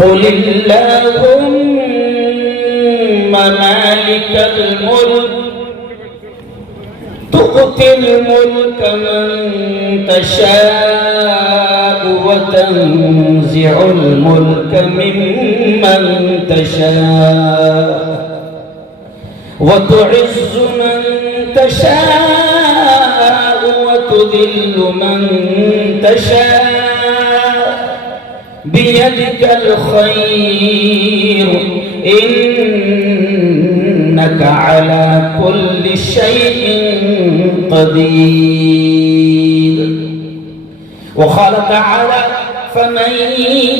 قل اللهم مالك الملك تؤتي الملك من تشاء وتنزع الملك ممن تشاء وتعز من تشاء وتذل من تشاء بيدك الخير إنك على كل شيء قدير. وقال تعالى فمن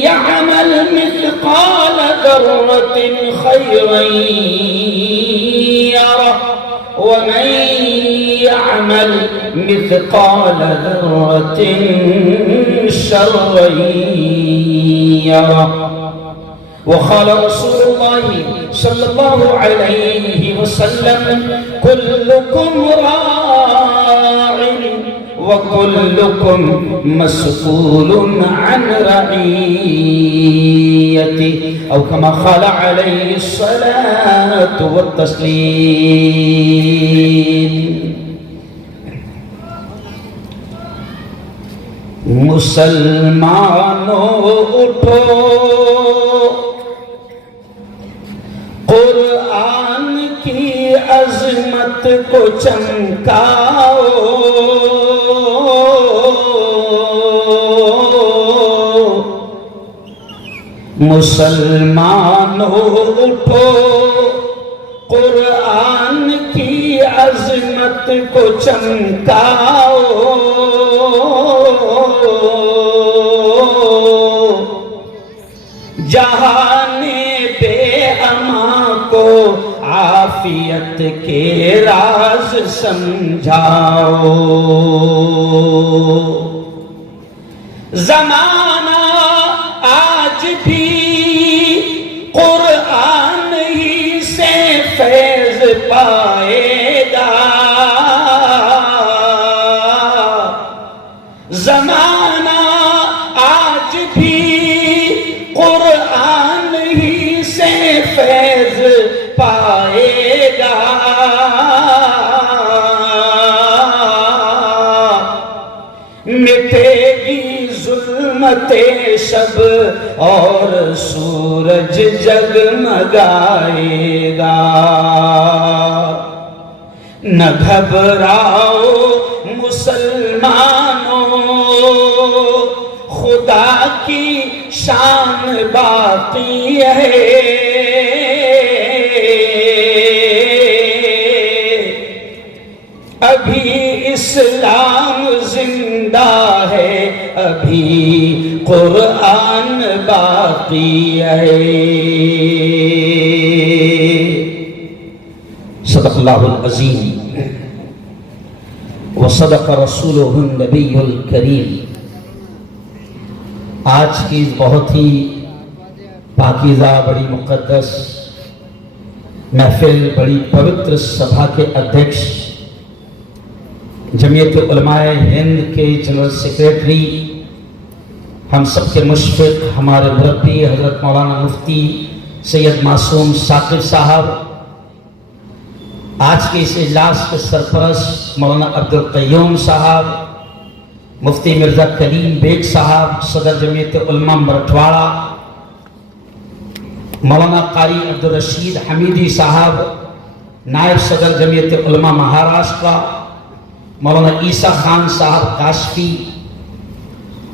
يعمل مثقال ذرة خيرا يره ومن يعمل مثقال ذرة شرا يره. وقال رسول الله صلى الله عليه وسلم كلكم راع وكلكم مسؤول عن رعيته أو كما قال عليه الصلاة والتسليم. مسلمانوں اٹھو قرآن کی عظمت کو چمکاؤ مسلمانوں اٹھو قرآن کی عظمت کو چمکاؤ جہان بے امان کو عافیت کے راز سمجھاؤ زمانہ آج بھی قرآن ہی سے فیض پائے گا زمانہ آج بھی قرآن ہی سے فیض پائے گا مٹے گی ظلمت شب اور سورج جگمگائے گا نہ گھبراؤ مسلمانوں خدا کی شان باقی ہے ابھی اسلام زندہ ہے ابھی قرآن باقی ہے. صدق اللہ العظیم وصدق رسولہ النبی الکریم. آج کی بہت ہی پاکیزہ بڑی مقدس محفل بڑی پوتر سبھا کے ادھیکش جمعیت علماء ہند کے جنرل سیکریٹری ہم سب کے مشفق ہمارے مربی حضرت مولانا مفتی سید معصوم ثاقب صاحب آج کے اس اجلاس کے سرپرست مولانا عبدالقیوم صاحب مفتی مرزا کلیم بیگ صاحب صدر جمعیت علماء مرٹھواڑہ مولانا قاری عبدالرشید حمیدی صاحب نائب صدر جمعیت علماء مہاراشٹرا مولانا عیسیٰ خان صاحب کاشفی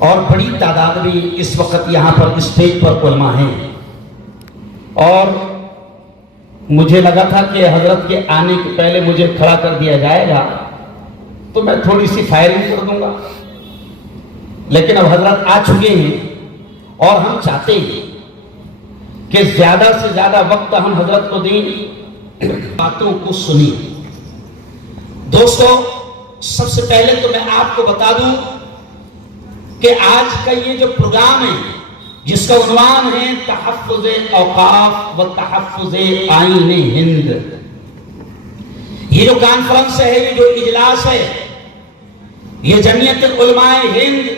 اور بڑی تعداد میں اس وقت یہاں پر اسٹیج پر علماء ہیں. اور مجھے لگا تھا کہ حضرت کے آنے کے پہلے مجھے کھڑا کر دیا جائے گا تو میں تھوڑی سی فائرنگ کر دوں گا، لیکن اب حضرت آ چکے ہیں اور ہم چاہتے ہیں کہ زیادہ سے زیادہ وقت ہم حضرت کو دیں باتوں کو سنیں. دوستو سب سے پہلے تو میں آپ کو بتا دوں کہ آج کا یہ جو پروگرام ہے جس کا عنوان ہے تحفظ اوقاف و تحفظ آئین ہند، یہ جو کانفرنس ہے، یہ جو اجلاس ہے، یہ جمعیت علماء ہند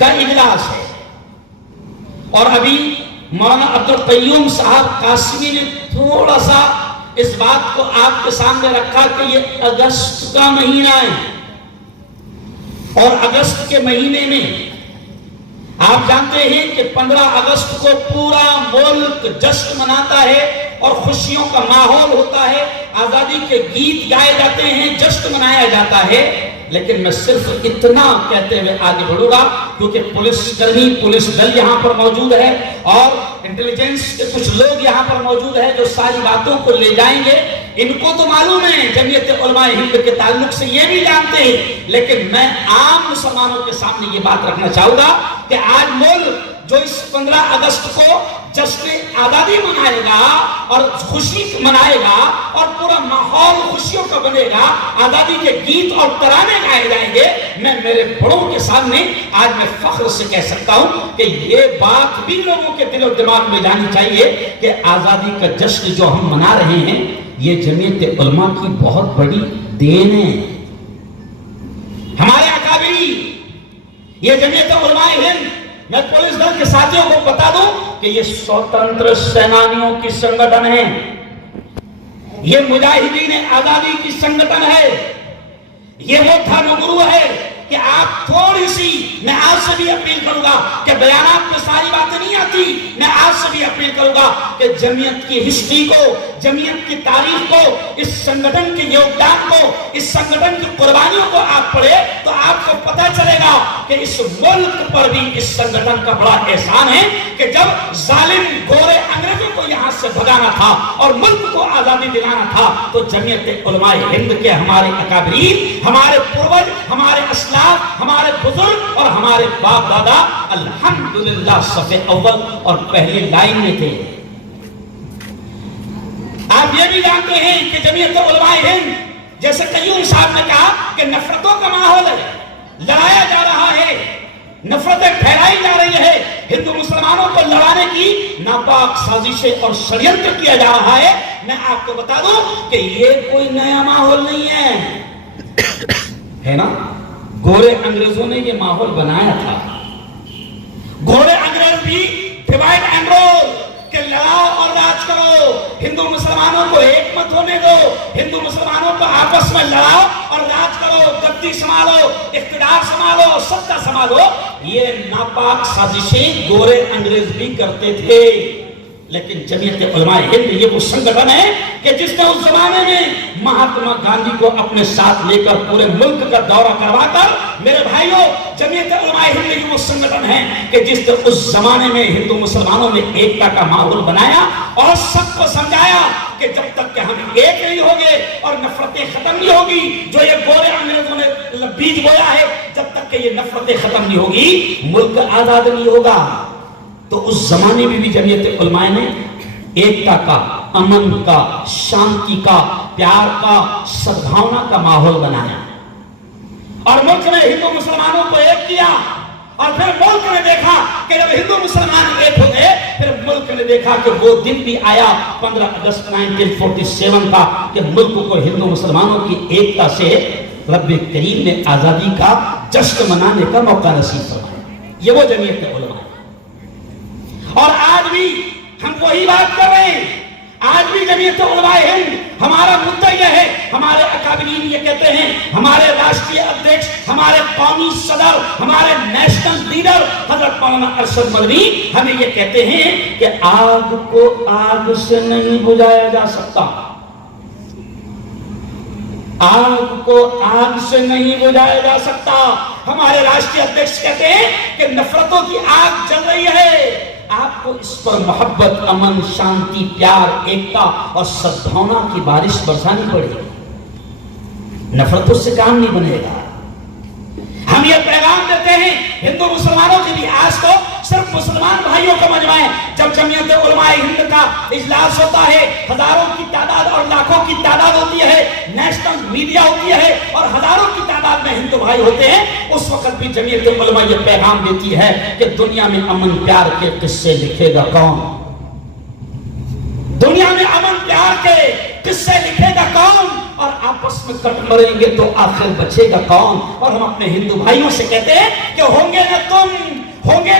کا اجلاس ہے. اور ابھی مولانا عبدالقیوم صاحب قاسمی نے تھوڑا سا اس بات کو آپ کے سامنے رکھا کہ یہ اگست کا مہینہ ہے، اور اگست کے مہینے میں آپ جانتے ہیں کہ 15 اگست کو پورا ملک جشن مناتا ہے اور خوشیوں کا ماحول ہوتا ہے، آزادی کے گیت گائے جاتے ہیں، جشن منایا جاتا ہے. لیکن میں صرف اتنا کہتے ہوئے آگے بڑھوں گا، کیونکہ پولیس کرمی، پولیس دل یہاں پر موجود ہے اور انٹیلیجنس کے کچھ لوگ یہاں پر موجود ہیں جو ساری باتوں کو لے جائیں گے. ان کو تو معلوم ہے جمعیت علماء ہند کے تعلق سے، یہ بھی جانتے ہیں، لیکن میں عام مسلمانوں کے سامنے یہ بات رکھنا چاہوں گا کہ آج ملک جو اس 15 اگست کو جشن آزادی منائے گا اور خوشی منائے گا اور پورا ماحول خوشیوں کا بنے گا، آزادی کے گیت اور ترانے گائے جائیں گے، میں میرے بڑوں کے سامنے آج میں فخر سے کہہ سکتا ہوں کہ یہ بات بھی لوگوں کے دل و دماغ میں جانی چاہیے کہ آزادی کا جشن جو ہم منا رہے ہیں یہ جمعیت علماء کی بہت بڑی دین ہے. ہمارے اکابرین، یہ جمعیت علماء ہند، میں پولیس دل کے ساتھیوں کو بتا دوں کہ یہ سوتنتر سینانیوں کی سنگٹن ہے، یہ مجاہدین آزادی کی سنگٹن ہے، یہ وہ دھرم گرو ہے کہ آپ تھوڑی سی، میں آج سے بھی اپیل کروں گا کہ بیانات میں ساری باتیں نہیں آتی، میں آج سے بھی اپیل کروں گا کہ جمعیت کی ہسٹری کو، جمعیت کی تاریخ کو، اس سنگٹن کے یوگدان کو، اس سنگٹن کی قربانیوں کو آپ پڑھے تو آپ کو پتہ چلے گا کہ اس ملک پر بھی اس سنگٹن کا بڑا احسان ہے کہ جب ظالم گورے انگریزوں کو یہاں سے بھگانا تھا اور ملک کو آزادی دلانا تھا تو جمعیت علماء ہند کے ہمارے اکابرین، ہمارے پروج، ہمارے اسلاف، ہمارے بزرگ اور ہمارے باپ دادا الحمدللہ صف اول اور پہلی لائن میں تھے. آپ یہ بھی جانتے ہیں کہ جمعیت علماء ہند، جیسے قیوم صاحب نے کہا کہ نفرتوں کا ماحول ہے، لڑایا جا رہا ہے، نفرتیں پھیلائی جا رہی ہے، ہندو مسلمانوں کو لڑانے کی ناپاک سازشیں اور شریعت کیا جا رہا ہے. میں آپ کو بتا دوں کہ یہ کوئی نیا ماحول نہیں ہے نا. گورے انگریزوں نے یہ ماحول بنایا تھا. گورے انگریز بھی ڈیوائڈ اینڈ رول کہ لڑاؤ اور راج کرو، ہندو مسلمانوں کو ایک مت ہونے دو، ہندو مسلمانوں کو آپس میں لڑاؤ اور راج کرو، گدی سنبھالو، اقتدار سنبھالو، سطح سنبھالو. یہ ناپاک سازشیں گورے انگریز بھی کرتے تھے. لیکن جمعیت علماء ہند یہ وہ سنگٹن ہے کہ جس نے اس زمانے میں مہاتما گاندھی کو اپنے ساتھ لے کر پورے ملک کا دورہ کروا کر، میرے بھائیوں، جمعیت علماء ہند یہ وہ سنگٹن ہے کہ جس نے اس زمانے میں ہندو مسلمانوں میں ایکتا کا ماحول بنایا اور سب کو سمجھایا کہ جب تک کہ ہم ایک نہیں ہوگے اور نفرتیں ختم نہیں ہوگی، جو یہ گورے انگریزوں نے بیج بویا ہے، جب تک کہ یہ نفرتیں ختم نہیں ہوگی ملک آزاد نہیں ہوگا. تو اس زمانے میں بھی جمعیت علماء نے ایکتا کا، امن کا، شانتی کا، پیار کا، سدبھاونا کا ماحول بنایا اور ملک نے ہندو مسلمانوں کو ایک کیا. اور پھر ملک نے دیکھا کہ جب ہندو مسلمان ایک ہو گئے، پھر ملک نے دیکھا کہ وہ دن بھی آیا 15 اگست 1947 کا کہ ملک کو ہندو مسلمانوں کی ایکتا سے رب کریم نے آزادی کا جشن منانے کا موقع نصیب فرمایا. یہ وہ جمعیت علماء. اور آج بھی ہم وہی بات کر رہے ہیں. آج بھی جمعیت علماء ہند، ہمارا مدعا یہ ہے، ہمارے اکابرین یہ کہتے ہیں، ہمارے راشٹریہ ادھیکش، ہمارے قومی صدر، ہمارے نیشنل لیڈر حضرت مولانا ارشد مدنی ہمیں یہ کہتے ہیں کہ آگ کو آگ سے نہیں بجھایا جا سکتا. آگ کو آگ سے نہیں بجھایا جا سکتا. ہمارے راشٹریہ ادھیکش کہتے ہیں کہ نفرتوں کی آگ جل رہی ہے، آپ کو اس پر محبت، امن، شانتی، پیار، ایکتا اور سدبھاونا کی بارش برسانی پڑے گی. نفرتوں سے کام نہیں بنے گا. ہم یہ پیغام دیتے ہیں ہندو مسلمانوں کے بھی، آج تو صرف مسلمان بھائیوں کا مجمع ہے. جب جمعیت علماء ہند کا اجلاس ہوتا ہے, ہزاروں کی تعداد اور لاکھوں کی تعداد ہوتی ہے, نیشنل میڈیا ہوتی ہے اور ہزاروں کی تعداد میں ہندو بھائی ہوتے ہیں, اس وقت بھی جمعیت علماء یہ پیغام دیتی ہے کہ دنیا میں امن پیار کے قصے لکھے گا کون؟ دنیا میں امن پیار کے قصے لکھے گا کون؟ اور آپس میں کٹ مریں گے تو آخر بچے گا کون؟ اور ہم اپنے ہندو بھائیوں سے کہتے ہیں کہ ہوں گے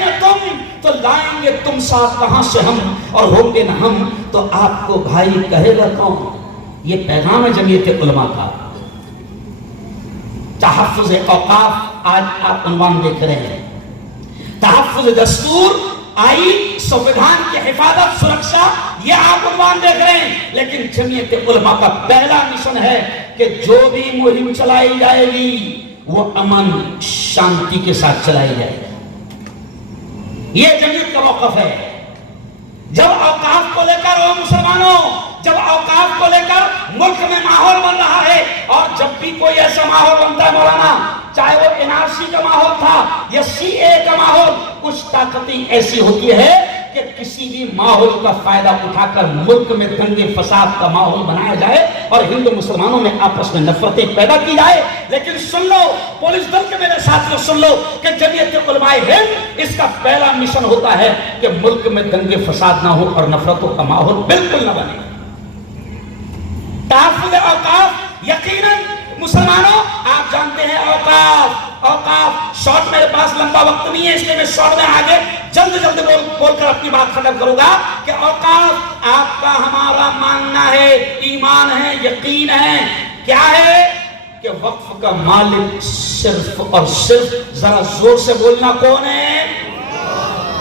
نہ تم تو لائیں گے تم ساتھ کہاں سے ہم, اور ہوں گے نہ ہم تو آپ کو بھائی کہے گا کون؟ یہ پیغام ہے جمعیت علماء کا. تحفظ اوقاف آج آپ عنوان دیکھ رہے ہیں, تحفظ دستور, آئین, سنویدھان کی حفاظت, سرکشا, یہ آپ عنوان دیکھ رہے ہیں. لیکن جمعیت علماء کا پہلا مشن ہے کہ جو بھی مہم چلائی جائے گی وہ امن شانتی کے ساتھ چلائی جائے گی. یہ جمعیت کا موقف ہے. جب اوقاف کو لے کر او مسلمانوں, جب اوقاف کو لے کر ملک میں ماحول بن رہا ہے, اور جب بھی کوئی ایسا ماحول بنتا ہے مولانا, چاہے وہ NRC کا ماحول تھا یا CA کا ماحول, کچھ طاقتیں ایسی ہوتی ہے کہ کسی بھی ماحول کا فائدہ اٹھا کر ملک میں دنگے فساد کا ماحول بنایا جائے اور ہندو مسلمانوں میں آپس میں نفرتیں پیدا کی جائے. لیکن سن لو پولیس دل کے میرے ساتھیوں, سن لو کہ جمعیت علماء ہند اس کا پہلا مشن ہوتا ہے کہ ملک میں دنگے فساد نہ ہو اور نفرتوں کا ماحول بالکل نہ بنے. تحفظ اوقاف یقیناً مسلمانوں آپ جانتے ہیں اوقاف شارٹ, میرے پاس لمبا وقت نہیں ہے اس لیے میں شارٹ میں آگے جلد بول کر اپنی بات ختم کروں گا کہ اوقاف آپ کا ہمارا ماننا ہے, ایمان ہے, یقین ہے. کیا ہے کہ وقف کا مالک صرف اور صرف, ذرا زور سے بولنا, کون ہے؟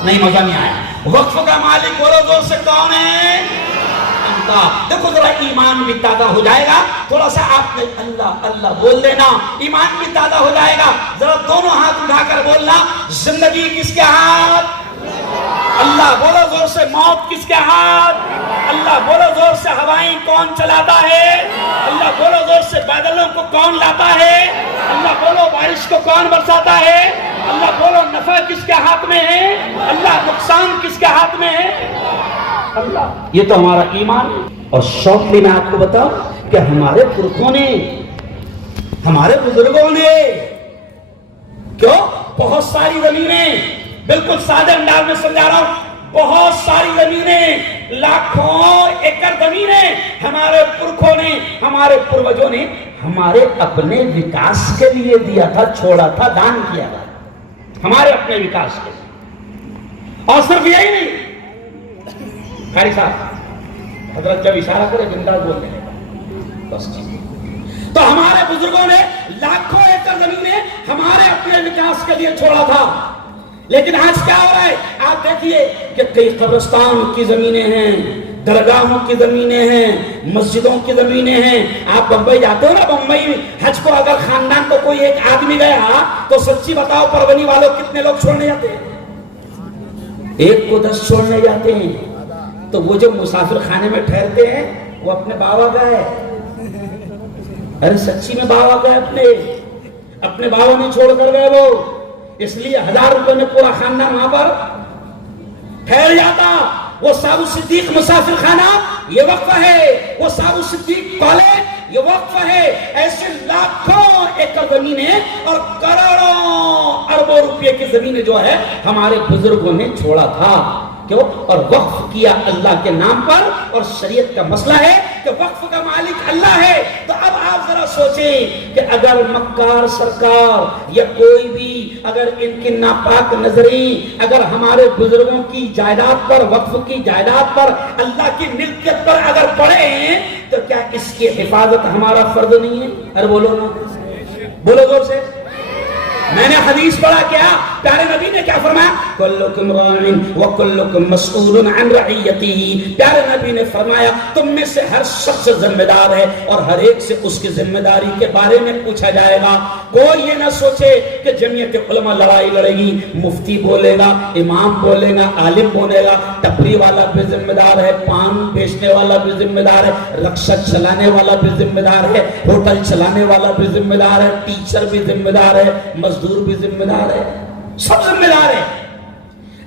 نہیں مزہ نہیں آیا. وقف کا مالک بولو زور سے, کون ہے؟ دیکھو ذرا ایمان بھی تازہ ہو جائے گا, تھوڑا سا آپ نے اللہ اللہ بول دینا, ایمان بھی تازہ ہو جائے گا. ذرا دونوں ہاتھ اٹھا کر بولنا, زندگی کس کے ہاتھ؟ اللہ. بولو زور سے, موت کس کے ہاتھ؟ اللہ. بولو زور سے, ہوائیں کون چلاتا ہے؟ اللہ. بولو زور سے, بادلوں کو کون لاتا ہے؟ اللہ. بولو بارش کو کون برساتا ہے؟ اللہ. بولو نفع کس کے ہاتھ میں ہے؟ اللہ. نقصان کس کے ہاتھ میں ہے؟ اللہ. یہ تو ہمارا ایمان ہے. اور شارٹلی میں آپ کو بتاؤں کہ ہمارے پرکھوں نے, ہمارے بزرگوں نے, کیوں بہت ساری زمینیں, بالکل سادہ انداز میں سمجھا رہا ہوں, بہت ساری زمینیں, لاکھوں ایکڑ زمینیں ہمارے پرکھوں نے, ہمارے پروجوں نے ہمارے اپنے وکاس کے لیے دیا تھا, چھوڑا تھا, دان کیا تھا, ہمارے اپنے وکاس کے لیے. اور صرف یہی نہیں, قاری صاحب حضرت جب اشارہ کرے بندہ بول دیں بس. تو ہمارے بزرگوں نے لاکھوں ایکڑ زمینیں ہمارے اپنے وکاس کے لیے چھوڑا تھا. لیکن آج کیا ہو رہا ہے آپ دیکھیے کہ کئی قبرستان کی زمینیں ہیں, درگاہوں کی زمینیں ہیں, مسجدوں کی زمینیں ہیں. آپ بمبئی جاتے ہو نا, بمبئی حج کو اگر خاندان کو کوئی ایک آدمی گیا تو سچی بتاؤ پرونی والوں کتنے لوگ چھوڑنے جاتے ہیں؟ 1 کو 10 چھوڑنے جاتے ہیں. تو وہ جو مسافر خانے میں ٹھہرتے ہیں وہ اپنے باوا گئے, ارے سچی میں باوا گئے, اپنے باوا نہیں چھوڑ کر گئے وہ, اس لیے 1000 روپے میں پورا خاندان وہاں پر ٹھہر جاتا. وہ سابو صدیق مسافر خانہ یہ وقف ہے, وہ سابو صدیق کالج یہ وقف ہے. ایسے لاکھوں ایکڑ زمینیں اور کروڑوں اربوں روپے کی زمینیں جو ہے ہمارے بزرگوں نے چھوڑا تھا. کیوں؟ اور وقف کیا اللہ کے نام پر. اور شریعت کا مسئلہ ہے کہ وقف کا مالک اللہ ہے. تو اب آپ ذرا سوچیں کہ اگر مکار سرکار یا کوئی بھی اگر ان کی ناپاک نظریں اگر ہمارے بزرگوں کی جائیداد پر, وقف کی جائیداد پر, اللہ کی ملکیت پر اگر پڑے تو کیا اس کی حفاظت ہمارا فرض نہیں ہے؟ ارے بولو نا, بولو زور سے. میں نے حدیث پڑھا, کیا پیارے نبی نے کیا فرمایا؟ کلکم راعٍ وکلکم مسئول عن رعیتہ. پیارے نبی نے فرمایا تم میں سے ہر شخص ذمہ دار ہے اور ہر ایک سے اس کی ذمہ داری کے بارے میں پوچھا جائے گا. کوئی یہ نہ سوچے کہ جمعیت علماء لڑائی لڑے گی, مفتی بولے گا, امام بولے گا, عالم بولے گا, ٹپری والا بھی ذمہ دار ہے, پان بیچنے والا بھی ذمہ دار ہے, رکشا چلانے والا بھی ذمہ دار ہے, ہوٹل چلانے والا بھی ذمہ دار ہے, ٹیچر بھی ذمہ دار ہے, مزدور بھی ذمہ دار ہے, سب ذمہ دار ہے.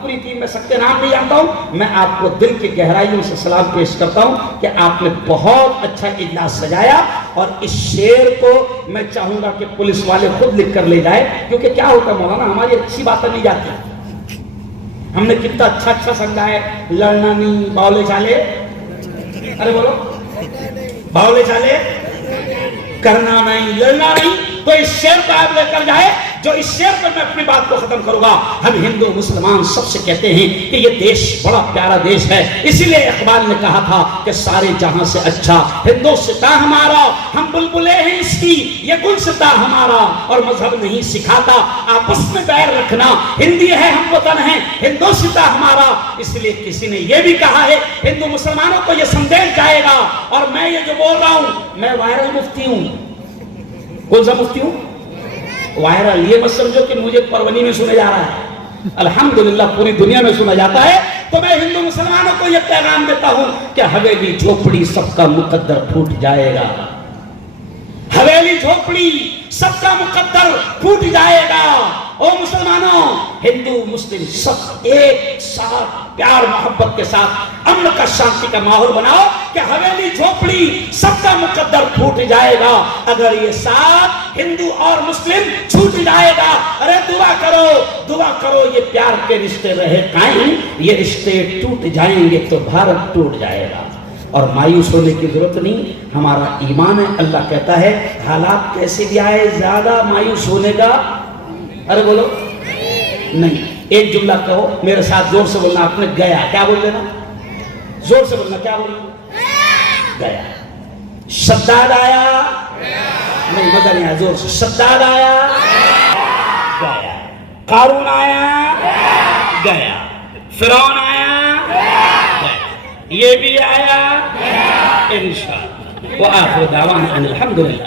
پوری ٹیم میں سب کے نام نہیں جانتا ہوں، میں آپ کو دل کی گہرائیوں سے سلام پیش کرتا ہوں کہ آپ نے بہت اچھا اجلاس سجایا، اور اس شعر کو میں چاہوں گا کہ پولیس والے خود لکھ کر لے جائے، کیونکہ کیا ہوتا ہے مولانا، ہماری اچھی باتیں نہیں جاتی، ہم نے کتنا اچھا سمجھا ہے، لڑنا نہیں، باولے چالے، ارے بولو باولے چالے کرنا نہیں، لڑنا نہیں، تو اس شعر کو آپ لے کر جائے، جو اس شعر پر میں اپنی بات کو ختم کروں گا۔ ہم ہندو مسلمان سب سے کہتے ہیں کہ یہ دیش بڑا پیارا دیش ہے، اسی لیے اقبال نے کہا تھا کہ سارے جہاں سے اچھا ہندوستاں ہمارا، ہم بلبلے ہیں اس کی یہ گلستاں ہمارا، اور مذہب نہیں سکھاتا آپس میں بیر رکھنا، ہندی ہے ہم وطن ہیں ہندوستاں ہمارا۔ اس لیے کسی نے یہ بھی کہا ہے ہندو مسلمانوں کو یہ سندیش جائے گا، اور میں یہ جو بول رہا ہوں میں وائرل مفتی ہوں، کون سا مفتی ہوں؟ وائرل، یہ مت سمجھو کہ مجھے پرونی میں سنا جا رہا ہے، الحمدللہ پوری دنیا میں سنا جاتا ہے۔ تو میں ہندو مسلمانوں کو یہ پیغام دیتا ہوں کہ حویلی جھوپڑی سب کا مقدر پھوٹ جائے گا، حویلی جھوپڑی سب کا مقدر پھوٹ جائے گا۔ او مسلمانوں، ہندو مسلم سب ایک ساتھ پیار محبت کے ساتھ امن کا شانتی کا ماحول بناؤ کہ حویلی جھوپڑی سب کا مقدر پھوٹ جائے گا۔ اگر یہ ساتھ ہندو اور مسلم چھوٹ جائے گا، ارے دعا کرو یہ پیار کے رشتے رہے قائم، یہ رشتے ٹوٹ جائیں گے تو بھارت ٹوٹ جائے گا۔ اور مایوس ہونے کی ضرورت نہیں، ہمارا ایمان ہے، اللہ کہتا ہے حالات کیسے بھی آئے زیادہ مایوس ہونے کا، ارے بولو نہیں۔ ایک جملہ کہو میرے ساتھ، زور سے بولنا آپ نے، گیا، کیا بول دینا؟ زور سے بولنا، کیا بولنا؟ گیا۔ شداد آیا، نہیں مزہ نہیں آیا، زور سے، شداد آیا، گیا۔ قارون آیا، گیا۔ فرعون آیا، گیا۔ یہ بھی آیا، انشاءاللہ۔ وآخر دعوانا ان الحمدللہ۔